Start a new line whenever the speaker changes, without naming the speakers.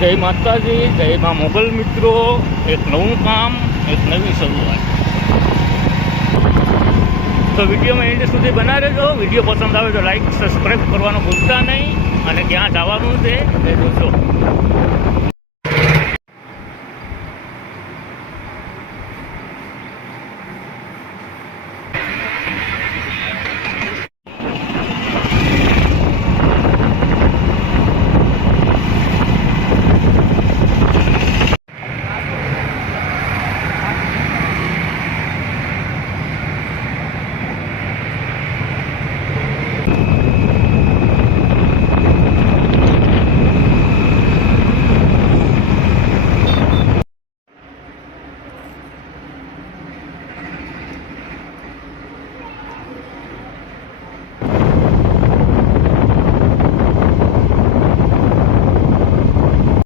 જય માતાજી, જય માં મોગલ મિત્રો. એક નવું કામ, એક નવી શરૂઆત. તો વિડીયોમાં એન્ડ સુધી બના રહેજો. વીડિયો પસંદ આવે તો લાઈક સબસ્ક્રાઈબ કરવાનું ભૂલતા નહીં. અને ક્યાં જવાનું છે એ જોશો